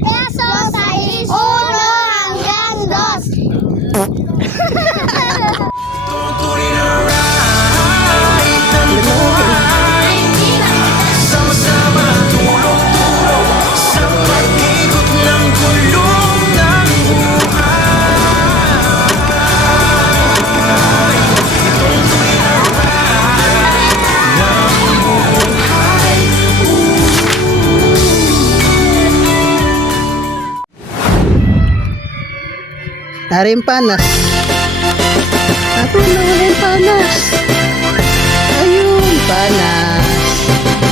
peso, 6, 1 hanggang 2. Narin panas. Ako na walang panas. Ayun, panas.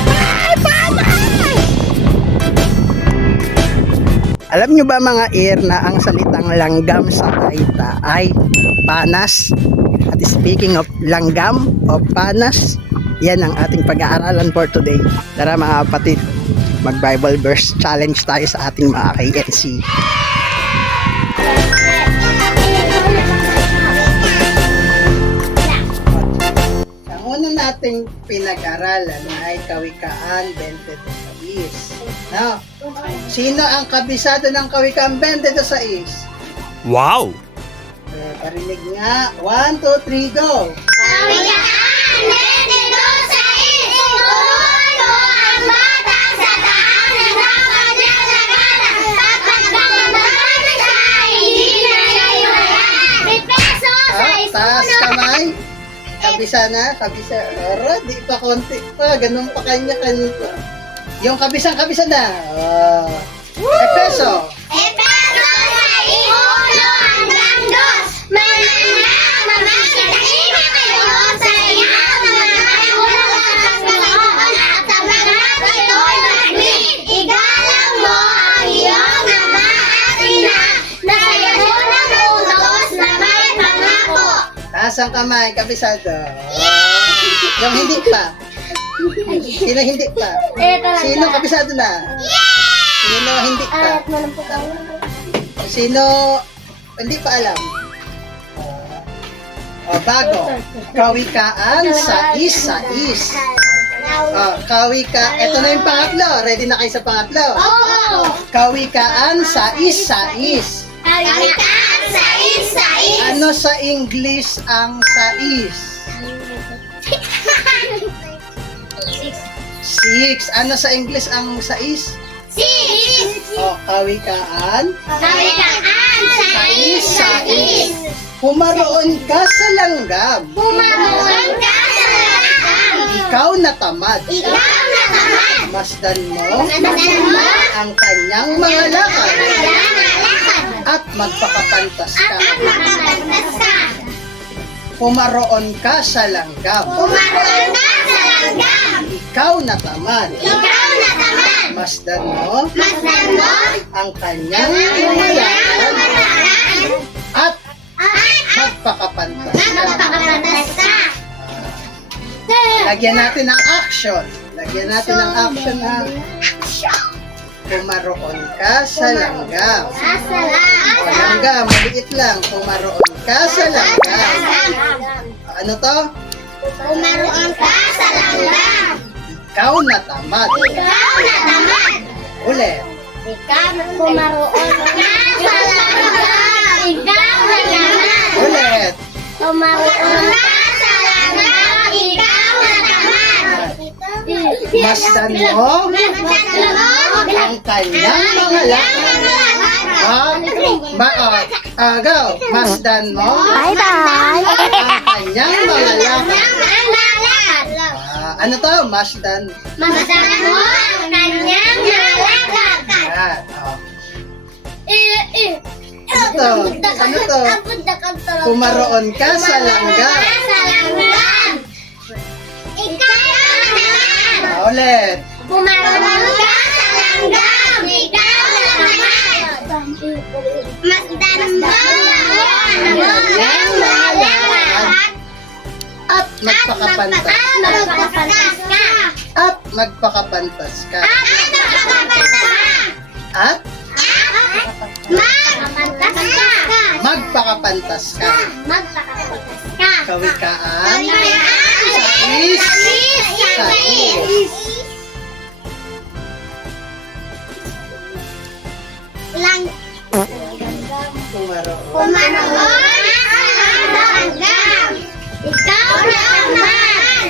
Ay, panas! Alam nyo ba mga ear na ang salitang langgam sa Taita ay panas? At speaking of langgam o panas, yan ang ating pag-aaralan for today. Tara mga kapatid, mag-Bible verse challenge tayo sa ating mga KNC. Una nating pinag-aralan ay Kawikaan 22. No? Sino ang kabisado ng Kawikaan 22? Wow! Parinig nga. 1, 2, 3, go! Kawikaan 22, 6. Turuan mo ang bata sa daan ng kanyang nagana. Tapat na madaman siya, hindi na naiwalaan. 3 peso, 6, Taas kamay. Kabisa na, kabisa. Ora, di pa konti pa. Ganun pa kanya-kanya pa. Yung kabisang-kabisa na. Peso. peso, 6, 1 hanggang 2. Mananang mamakitaina kayo sa iyong mga ulo at Panginoon at sa mga ito'y magmit. Igalang mo ang iyong ama at ina na kayo ng utos na may pangako. Taas ang kamay, kabisado. Yung hindi pa. Sino hindi pa? Sino kabisado na? Sino hindi pa? Sino hindi pa alam? Bago. Kawikaan sa is. Ito na yung pangatlo. Ready na kayo sa pangatlo? Oo! Kawikaan sa is. Kawikaan sa is. Ano sa English ang sais? 6. Ano sa English ang sais? 6. Kawikaan Kawikaan sa is. Pumaroon ka sa langgam. Pumamuhan ka sa langgam. Ikaw na tamad. Ikaw na tamad. Masdan mo Masdan mo ang kanyang mga lakad ang kanyang lakad. at magpakapantas ka. At makapantas ka. Pumaroon ka sa langgam. Pumaroon ka sa langgam. Ikaw na tamad. Ikaw na tamad. Masdan mo Masdan mo ang kanyang ang mga kanyang lakad mga lakad. at At magpakapantas ka. magpakapantas ka. Lagyan natin ng action. Lagyan natin ng action na pumaroon ka sa langgam. O langgam, maliit lang. Pumaroon ka sa langgam. Ano to? Pumaroon ka sa langgam. Ikaw na tamad. Ikaw na tamad. Ulit. Ikaw pumaroon ka sa langgam. Ikaw na tamad. Ulit. Pumaroon ka sa langgam. Ikaw na tamad. Masdan mo Masdan mo ang kanyang mga lakad. Go. Masdan mo Bye-bye. ang kanyang mga lakad. Lakad. Ano to? Masdan. Masdan mo ang kanyang lakad. Yan. Ano to? Ano to? Pumaroon ka sa langgam. Sa langgam. Ikaw na tamad. Ulit. Pumaroon ka sa langgam. Ikaw na tamad. Masdan mo ang kanyang mga lakad. At magpakapantas. Magpakapantas ka. At magpakapantas ka. At magpakapantas ka. Kawikaan sa is. pumaroon. Pumaroon sa langgam. Ikaw naman.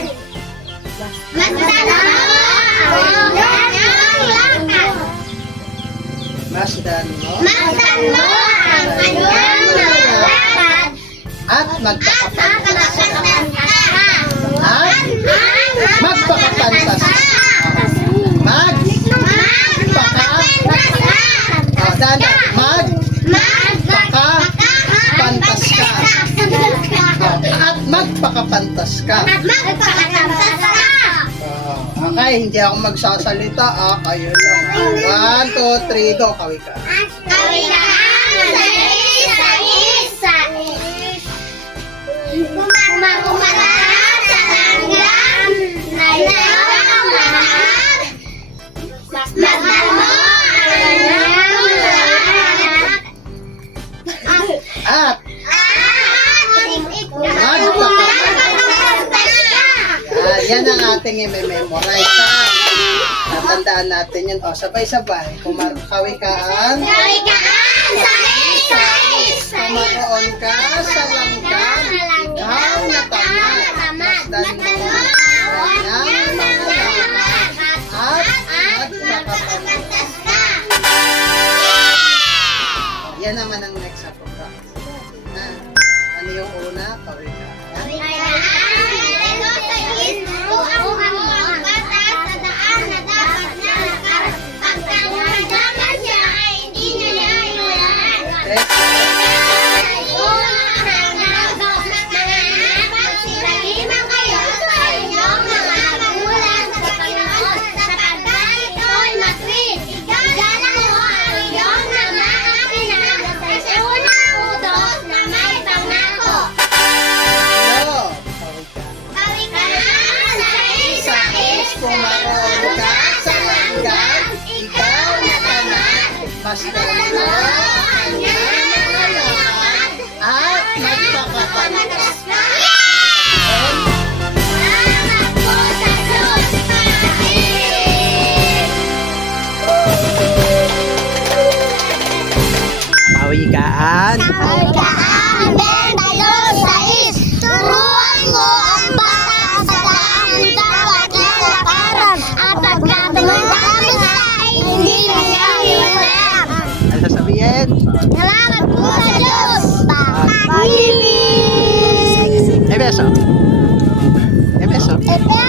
Masdan mo ang kanyang lakad. Masdan mo. Masdan mo ang kanyang lakad. At magpakapantas. At Magpakapantas ka. Magpakapantas ka. At magpakapantas ka. Okay, hindi ako magsasalita. Kayo lang. 1, 2, 3, go. Kawi ka. Kawilaan sa isa-isa. Kumakumalat sa langgam na iyong lahat. Masdan mo ang kanyang lahat. At magpakapantas ka. yan ang ating i-memorize. Natandaan natin yun. O, sabay-sabay. Kawikaan. Kawikaan sa isa-isa. Kumaroon ka sa langgam. Ikaw na tamad. Masdan mo ang kanyang mga lahat. At magpakapantas. Yan naman ang next sa practice. Ano yung una? Kawikaan. Kumaroon ka sa langgam, ikaw na tamad, masdan mo ang iyong mga lahat, at magpakapantas ka. Salamat po sa Diyos, Kawikaan. Kawikaan 22:6. Turuan mo ang bata sa daan ng dapat lalakaran at pagkatumandang sa hindi niya iwanan. Ano sasabihin? Salamat po sa Diyos. Pag-ibig. Ebeso. Ebeso. Ito